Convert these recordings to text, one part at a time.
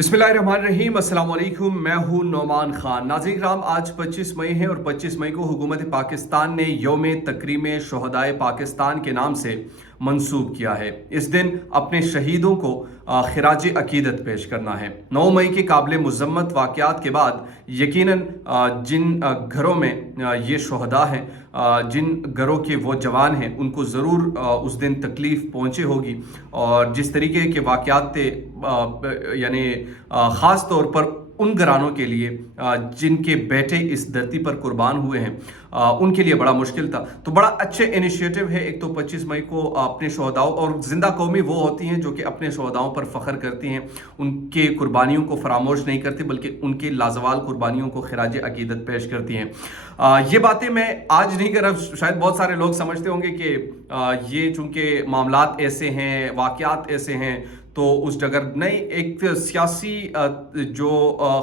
बिस्मिल्लाहिर्रहमानिर्रहीम, अस्सलाम वालेकुम। मैं हूं नौमान खान। नाज़रीन किराम, आज 25 मई है और 25 मई को हुकूमत पाकिस्तान ने यौम तकरीम शहदाए पाकिस्तान के नाम से मंसूब किया है। इस दिन अपने शहीदों को खिराज अकीदत पेश करना है। 9 मई के काबिल मुज़म्मत वाक़यात के बाद यकीनन जिन घरों में ये शहदा हैं, जिन घरों के वो जवान हैं, उनको ज़रूर उस दिन तकलीफ़ पहुँची होगी। और जिस तरीके के वाक़यात थे, यानी ख़ास तौर पर उन घरानों के लिए जिनके बेटे इस धरती पर कुर्बान हुए हैं, उनके लिए बड़ा मुश्किल था। तो बड़ा अच्छे इनिशिएटिव है। एक तो 25 मई को अपने शहदाओं, और ज़िंदा कौमी वो होती हैं जो कि अपने शहदाओं पर फ़ख्र करती हैं, उनके कुर्बानियों को फरामोश नहीं करती, बल्कि उनकी लाजवाल कुर्बानियों को खिराज अकीदत पेश करती हैं। ये बातें मैं आज नहीं कर रहा। शायद बहुत सारे लोग समझते होंगे कि ये चूँकि मामलात ऐसे हैं, वाक़यात ऐसे हैं, तो उस जगह नहीं, एक सियासी जो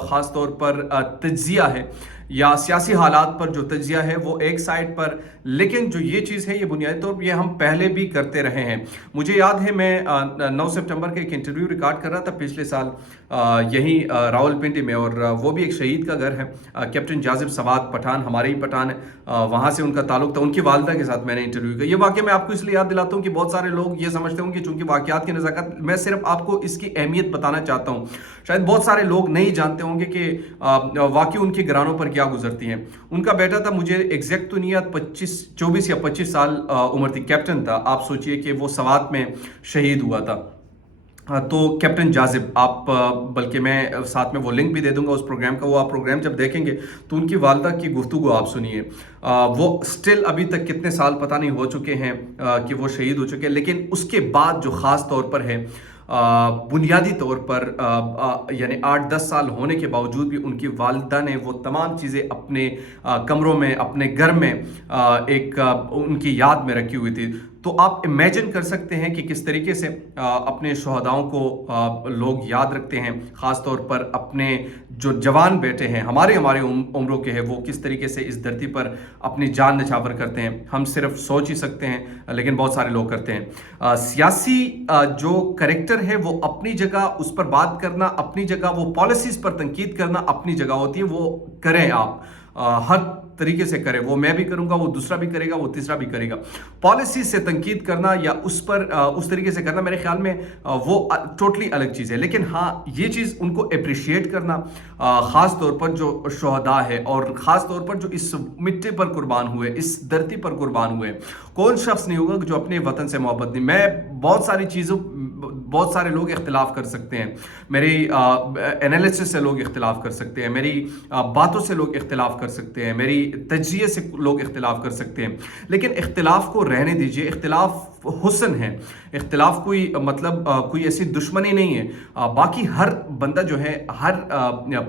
ख़ास तौर पर तज्ज़िया है या सियासी हालात पर जो तज्ज़िया है वो एक साइड पर, लेकिन जो ये चीज़ है ये बुनियादी तौर पर ये हम पहले भी करते रहे हैं। मुझे याद है, मैं 9 सितंबर के एक इंटरव्यू रिकॉर्ड कर रहा था पिछले साल यहीं रावलपिंडी में, और वो भी एक शहीद का घर है। कैप्टन जाजिब सवाद पठान, हमारे ही पठान है, वहाँ से उनका ताल्लुक था। उनकी वालिदा के साथ मैंने इंटरव्यू किया। ये वाक़या मैं आपको इसलिए याद दिलाता हूँ कि बहुत सारे लोग ये समझते होंगे कि चूँकि वाक़यात की नज़ाकत, मैं सिर्फ आपको इसकी अहमियत बताना चाहता हूँ। शायद बहुत सारे लोग नहीं जानते होंगे कि वाकई उनके घरानों पर क्या गुजरती हैं। उनका बेटा था, मुझे एग्जैक्ट तो नहीं याद, 24 या 25 साल उम्र थी, कैप्टन था। आप सोचिए कि वो सवात में शहीद हुआ था। तो कैप्टन जाजिब, आप बल्कि मैं साथ में वो लिंक भी दे दूंगा उस प्रोग्राम का। वो आप प्रोग्राम जब देखेंगे तो उनकी वालदा की गुफ्तगू आप सुनिए। वो स्टिल अभी तक कितने साल पता नहीं हो चुके हैं कि वो शहीद हो चुके हैं, लेकिन उसके बाद जो ख़ास तौर पर है, बुनियादी तौर पर यानी 8-10 साल होने के बावजूद भी उनकी वालिदा ने वो तमाम चीज़ें अपने कमरों में, अपने घर में एक उनकी याद में रखी हुई थी। तो आप इमेजिन कर सकते हैं कि किस तरीके से अपने शहदाओं को लोग याद रखते हैं, ख़ास तौर पर अपने जो जवान बेटे हैं, हमारे उम्रों के हैं, वो किस तरीके से इस धरती पर अपनी जान निछावर करते हैं। हम सिर्फ सोच ही सकते हैं, लेकिन बहुत सारे लोग करते हैं। सियासी जो करेक्टर है वो अपनी जगह, उस पर बात करना अपनी जगह, वो पॉलिसीज़ पर तनकीद करना अपनी जगह होती है। वो करें आप, हर तरीके से करें। वो मैं भी करूंगा, वो दूसरा भी करेगा, वो तीसरा भी करेगा। पॉलिसी से तनकीद करना या उस पर उस तरीके से करना, मेरे ख्याल में वो टोटली अलग चीज़ है। लेकिन हाँ, ये चीज़ उनको अप्रिशिएट करना, ख़ास तौर पर जो शहदा है और ख़ास तौर पर जो इस मिट्टी पर कुर्बान हुए, इस धरती पर कुर्बान हुए, कौन शख्स नहीं होगा जो अपने वतन से मोहब्बत नहीं। मैं बहुत सारी चीज़ों, बहुत सारे लोग इख्तिलाफ़ कर सकते हैं, मेरी एनालिसिस से लोग इख्तिलाफ़ कर सकते हैं, मेरी बातों से लोग इख्तिलाफ़ कर सकते हैं, मेरी तज्ज़िये से लोग इख्तिलाफ़ कर सकते हैं, लेकिन इख्तिलाफ़ को रहने दीजिए। इख्तिलाफ़ हुस्न है, इख्तिलाफ़ कोई मतलब कोई ऐसी दुश्मनी नहीं है। बाकी हर बंदा जो है, हर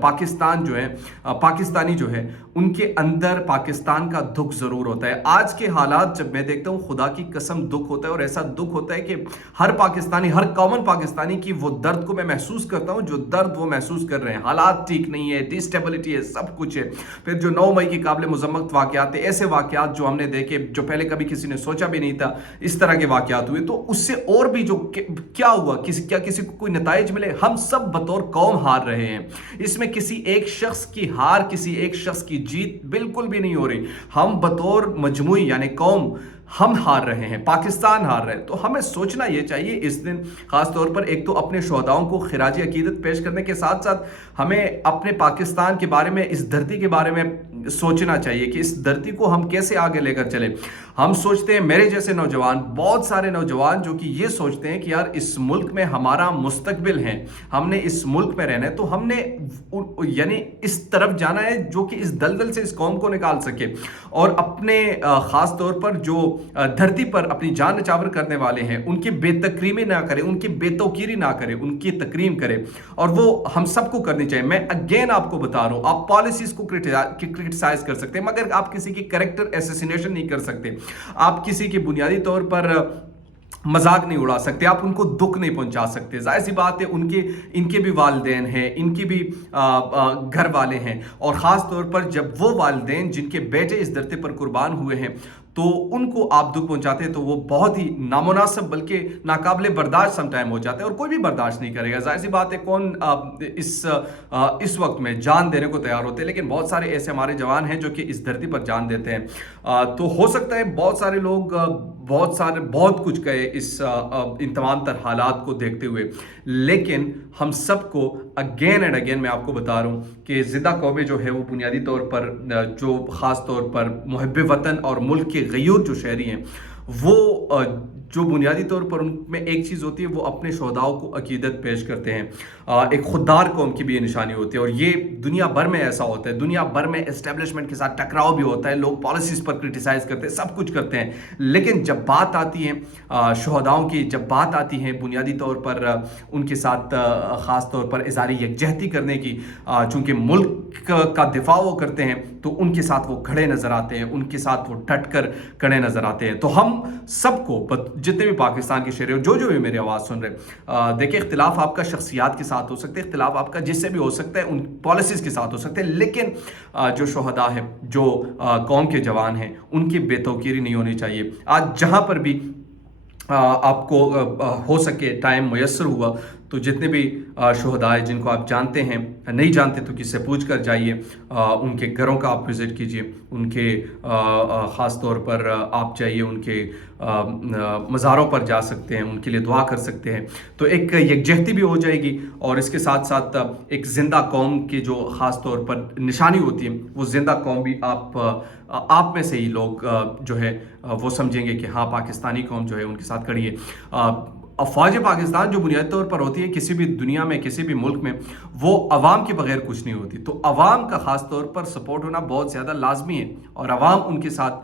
पाकिस्तान जो है, पाकिस्तानी जो है, उनके अंदर पाकिस्तान का दुख ज़रूर होता है। आज के हालात जब मैं देखता हूँ, खुदा की कसम दुख होता है, और ऐसा दुख होता है कि हर पाकिस्तानी, हर कॉमन पाकिस्तानी की वो दर्द को मैं महसूस करता हूँ, जो दर्द वो महसूस कर रहे हैं। हालात ठीक नहीं है, डिस्टेबिलिटी है, सब कुछ है। फिर जो 9 मई की काबिल मुज़म्मत वाक़यात है, ऐसे वाक़यात जो हमने देखे, जो पहले कभी किसी ने सोचा भी नहीं था, इस तरह के वाक़यात हुए। तो उससे और भी जो क्या हुआ, किसी को कोई नताइज मिले? हम सब बतौर कौम हार रहे हैं। इसमें किसी एक शख्स की हार, किसी एक शख्स की जीत बिल्कुल भी नहीं हो रही। हम बतौर मजमूई यानी कौम हम हार रहे हैं, पाकिस्तान हार रहे हैं। तो हमें सोचना ये चाहिए इस दिन, ख़ास तौर पर एक तो अपने शहदाओं को खिराज अकीदत पेश करने के साथ साथ हमें अपने पाकिस्तान के बारे में, इस धरती के बारे में सोचना चाहिए कि इस धरती को हम कैसे आगे लेकर चले। हम सोचते हैं, मेरे जैसे नौजवान, बहुत सारे नौजवान जो कि ये सोचते हैं कि यार इस मुल्क में हमारा मुस्तकबिल है, हमने इस मुल्क में रहना है, तो हमने यानी इस तरफ जाना है जो कि इस दलदल से इस कौम को निकाल सके, और अपने ख़ास तौर पर जो धरती पर अपनी जान निछावर करने वाले हैं उनकी बेतकरीमी ना करें, उनकी बेतौकीरी ना करें, उनकी तकरीम करें। और वो हम सबको करनी चाहिए। मैं अगेन आपको बता रहा हूँ, आप पॉलिसीज़ को क्रिटिसाइज कर सकते हैं, मगर आप किसी की कैरेक्टर असैसिनेशन नहीं कर सकते। आप किसी की बुनियादी तौर पर मजाक नहीं उड़ा सकते, आप उनको दुख नहीं पहुंचा सकते। जाहिर सी बात है, इनके भी वालिदैन हैं, इनकी भी घर वाले हैं, और ख़ास तौर पर जब वो वालिदैन जिनके बेटे इस धरती पर कुर्बान हुए हैं, तो उनको आप दुख पहुंचाते हैं तो वो बहुत ही नामुनासिब बल्कि नाकाबिले बर्दाश्त सम टाइम हो जाता है, और कोई भी बर्दाश्त नहीं करेगा। जाहिर सी बात है, कौन इस वक्त में जान देने को तैयार होते हैं, लेकिन बहुत सारे ऐसे हमारे जवान हैं जो कि इस धरती पर जान देते हैं। तो हो सकता है बहुत सारे लोग बहुत कुछ कहे इस इन तमाम तर हालात को देखते हुए, लेकिन हम सबको अगेन एंड अगेन मैं आपको बता रहा हूँ कि ज़िंदा कौमें जो है वो बुनियादी तौर पर जो ख़ास तौर पर मुहब्बे वतन और मुल्क के गयूर जो शहरी हैं, वो जो बुनियादी तौर पर उनमें एक चीज़ होती है, वो अपने शोहदाओं को अकीदत पेश करते हैं। एक खुददार कौम की भी ये निशानी होती है, और ये दुनिया भर में ऐसा होता है। दुनिया भर में एस्टेब्लिशमेंट के साथ टकराव भी होता है, लोग पॉलिसीज़ पर क्रिटिसाइज़ करते हैं, सब कुछ करते हैं, लेकिन जब बात आती है शोहदाओं की, जब बात आती है बुनियादी तौर पर उनके साथ ख़ास तौर पर इज़हार यकजहती करने की, चूँकि मुल्क का दिफा वो करते हैं, तो उनके साथ वो खड़े नज़र आते हैं, उनके साथ वो डट कर खड़े नज़र आते हैं। तो हम सबको, जितने भी पाकिस्तान के शहरी हो, जो भी मेरी आवाज़ सुन रहे, देखिए, इख्तिलाफ आपका शख्सियात के साथ हो सकते हैं, इख्तिलाफ आपका जिससे भी हो सकता है, उन पॉलिसीज़ के साथ हो सकते हैं, लेकिन जो शोहदा है, जो कौम के जवान हैं, उनकी बेतौकीरी नहीं होनी चाहिए। आज जहाँ पर भी आपको हो सके टाइम मुयस्सर हुआ, तो जितने भी शोहदा हैं जिनको आप जानते हैं, नहीं जानते तो किससे पूछ कर जाइए, उनके घरों का आप विज़िट कीजिए, उनके ख़ास तौर पर आप जाइए, उनके मज़ारों पर जा सकते हैं, उनके लिए दुआ कर सकते हैं, तो एक यकजहती भी हो जाएगी, और इसके साथ साथ एक ज़िंदा कौम की जो ख़ास तौर पर निशानी होती है, वो ज़िंदा कौम भी आप में से ही लोग जो है वो समझेंगे कि हाँ, पाकिस्तानी कौम जो है उनके साथ खड़ी है। अफवाज पाकिस्तान जो बुनियादी तौर पर होती है किसी भी दुनिया में, किसी भी मुल्क में, वो अवाम के बगैर कुछ नहीं होती। तो अवाम का ख़ास तौर पर सपोर्ट होना बहुत ज़्यादा लाजमी है, और अवाम उनके साथ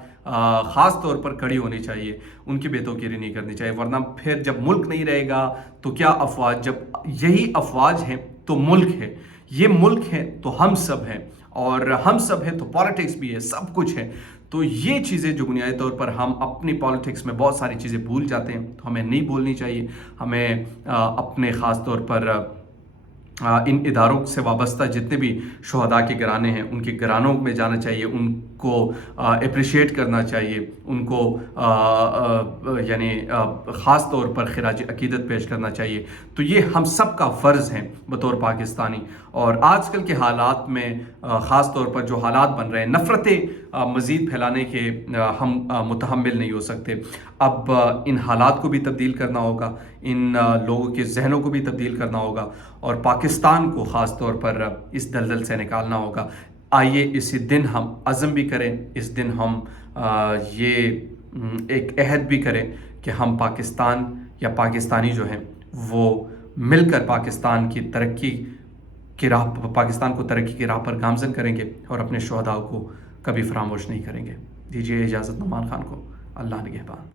ख़ास तौर पर खड़ी होनी चाहिए, उनकी बेतौकीरी नहीं करनी चाहिए, वरना फिर जब मुल्क नहीं रहेगा तो क्या अफवाज, जब यही अफवाज हैं तो मुल्क है, ये मुल्क है तो हम सब हैं, और हम सब हैं तो पॉलिटिक्स भी है, सब कुछ है। तो ये चीज़ें जो बुनियादी तौर पर हम अपनी पॉलिटिक्स में बहुत सारी चीज़ें भूल जाते हैं, तो हमें नहीं भूलनी चाहिए। हमें अपने ख़ास तौर पर इन इदारों से वाबस्ता जितने भी शोहदा के घराने हैं, उनके घरानों में जाना चाहिए, उनको अप्रिशिएट करना चाहिए, उनको यानी ख़ास तौर पर खिराज अकीदत पेश करना चाहिए। तो ये हम सब का फ़र्ज़ है बतौर पाकिस्तानी। और आजकल के हालात में ख़ास तौर पर जो हालात बन रहे हैं, नफ़रतें मज़ीद फैलाने के हम मुतहम्मिल नहीं हो सकते। अब इन हालात को भी तब्दील करना होगा, इन लोगों के जहनों को भी तब्दील करना होगा, और पाकिस्तान को ख़ास तौर पर इस दलदल से निकालना होगा। आइए इसी दिन हम अज़म भी करें, इस दिन हम ये एक अहद भी करें कि हम पाकिस्तान या पाकिस्तानी जो हैं वो मिलकर पाकिस्तान की तरक्की की राह, पाकिस्तान को तरक्की की राह पर गामज़न करेंगे, और अपने शोहदाओं को कभी फरामोश नहीं करेंगे। दीजिए इजाज़त नुमान खान को। अल्लाह निगहबान।